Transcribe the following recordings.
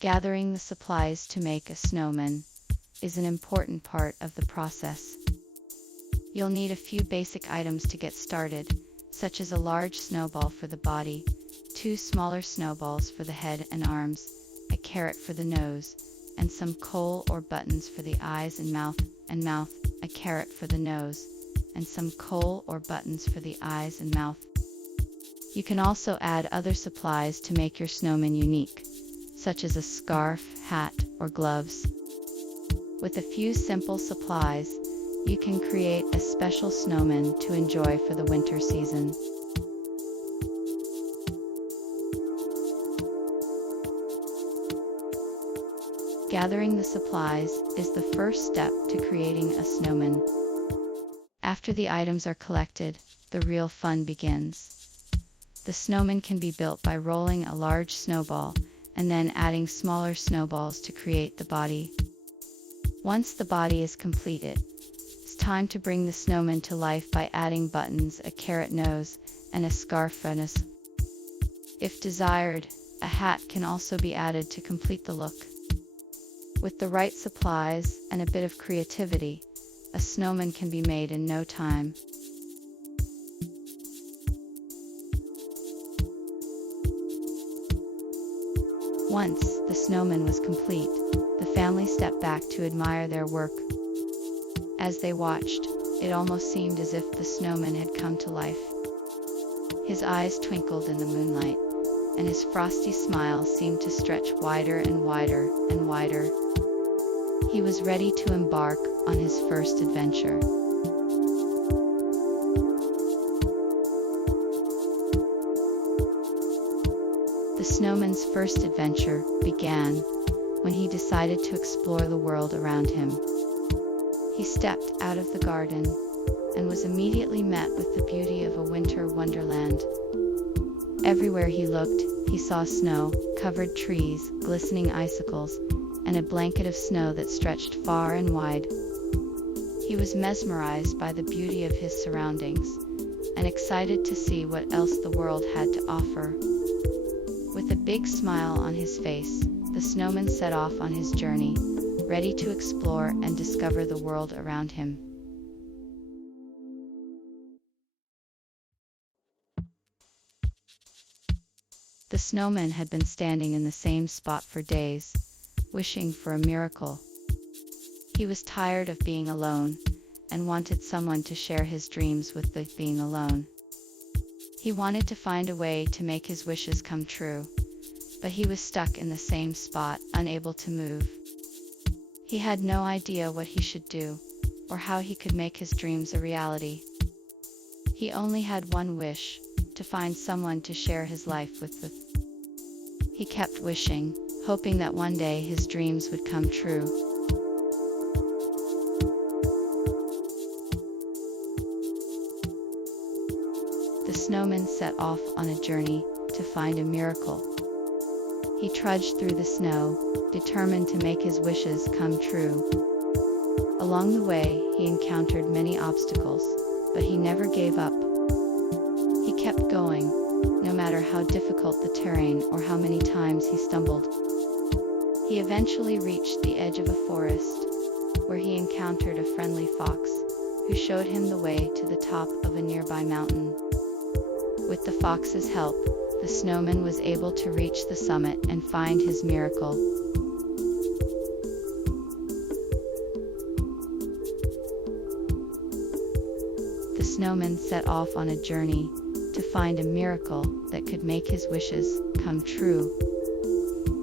Gathering the supplies to make a snowman is an important part of the process. You'll need a few basic items to get started, such as a large snowball for the body, 2 smaller snowballs for the head and arms, a carrot for the nose, and some coal or buttons for the eyes and mouth, a carrot for the nose, and some coal or buttons for the eyes and mouth. You can also add other supplies to make your snowman unique, such as a scarf, hat, or gloves. With a few simple supplies, you can create a special snowman to enjoy for the winter season. Gathering the supplies is the first step to creating a snowman. After the items are collected, the real fun begins. The snowman can be built by rolling a large snowball and then adding smaller snowballs to create the body. Once the body is completed, it's time to bring the snowman to life by adding buttons, a carrot nose, and a scarf furnace. If desired, a hat can also be added to complete the look. With the right supplies and a bit of creativity, a snowman can be made in no time. Once the snowman was complete, the family stepped back to admire their work. As they watched, it almost seemed as if the snowman had come to life. His eyes twinkled in the moonlight, and his frosty smile seemed to stretch wider and wider and wider. He was ready to embark on his first adventure. The snowman's first adventure began when he decided to explore the world around him. He stepped out of the garden and was immediately met with the beauty of a winter wonderland. Everywhere he looked, he saw snow-covered trees, glistening icicles, and a blanket of snow that stretched far and wide. He was mesmerized by the beauty of his surroundings and excited to see what else the world had to offer. With a big smile on his face, the snowman set off on his journey, ready to explore and discover the world around him. The snowman had been standing in the same spot for days, wishing for a miracle. He was tired of being alone and wanted someone to share his dreams with, but being alone. He wanted to find a way to make his wishes come true, but he was stuck in the same spot, unable to move. He had no idea what he should do, or how he could make his dreams a reality. He only had one wish, to find someone to share his life with. He kept wishing, hoping that one day his dreams would come true. The snowman set off on a journey to find a miracle. He trudged through the snow, determined to make his wishes come true. Along the way, he encountered many obstacles, but he never gave up. He kept going, no matter how difficult the terrain or how many times he stumbled. He eventually reached the edge of a forest, where he encountered a friendly fox, who showed him the way to the top of a nearby mountain. With the fox's help, the snowman was able to reach the summit and find his miracle. The snowman set off on a journey to find a miracle that could make his wishes come true.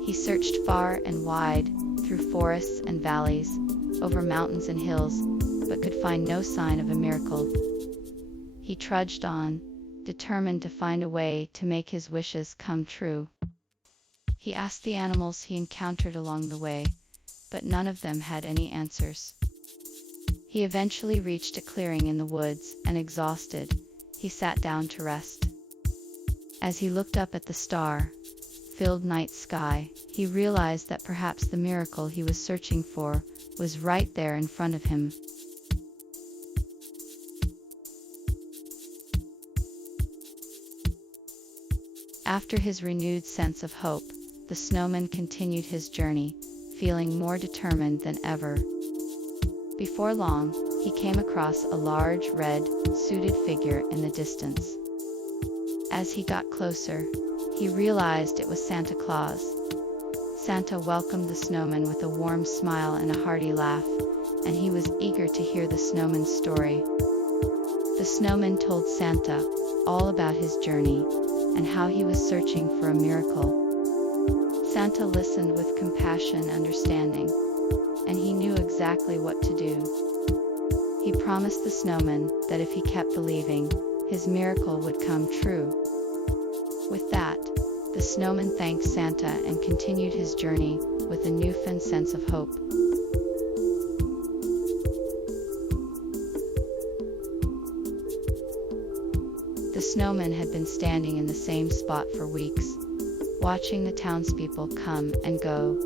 He searched far and wide, through forests and valleys, over mountains and hills, but could find no sign of a miracle. He trudged on, determined to find a way to make his wishes come true. He asked the animals he encountered along the way, but none of them had any answers. He eventually reached a clearing in the woods, and exhausted, he sat down to rest. As he looked up at the star-filled night sky, he realized that perhaps the miracle he was searching for was right there in front of him. After his renewed sense of hope, the snowman continued his journey, feeling more determined than ever. Before long, he came across a large, red-suited figure in the distance. As he got closer, he realized it was Santa Claus. Santa welcomed the snowman with a warm smile and a hearty laugh, and he was eager to hear the snowman's story. The snowman told Santa all about his journey and how he was searching for a miracle. Santa listened with compassion and understanding, and he knew exactly what to do. He promised the snowman that if he kept believing, his miracle would come true. With that, the snowman thanked Santa and continued his journey with a newfound sense of hope. The snowman had been standing in the same spot for weeks, watching the townspeople come and go.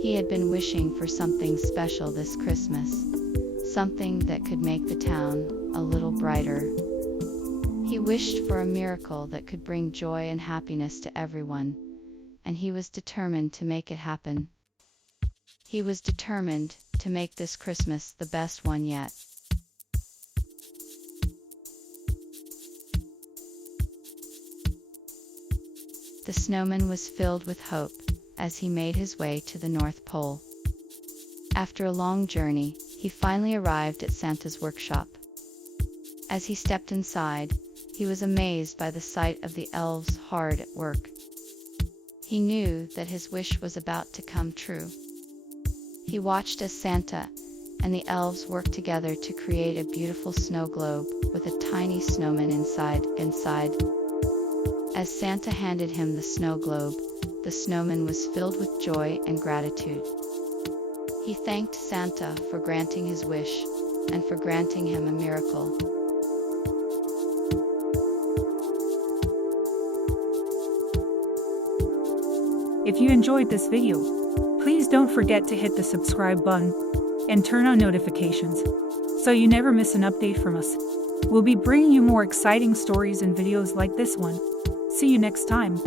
He had been wishing for something special this Christmas, something that could make the town a little brighter. He wished for a miracle that could bring joy and happiness to everyone, and he was determined to make it happen. He was determined to make this Christmas the best one yet. The snowman was filled with hope as he made his way to the North Pole. After a long journey, he finally arrived at Santa's workshop. As he stepped inside, he was amazed by the sight of the elves hard at work. He knew that his wish was about to come true. He watched as Santa and the elves worked together to create a beautiful snow globe with a tiny snowman inside. As Santa handed him the snow globe, the snowman was filled with joy and gratitude. He thanked Santa for granting his wish and for granting him a miracle. If you enjoyed this video, please don't forget to hit the subscribe button and turn on notifications so you never miss an update from us. We'll be bringing you more exciting stories and videos like this one. See you next time.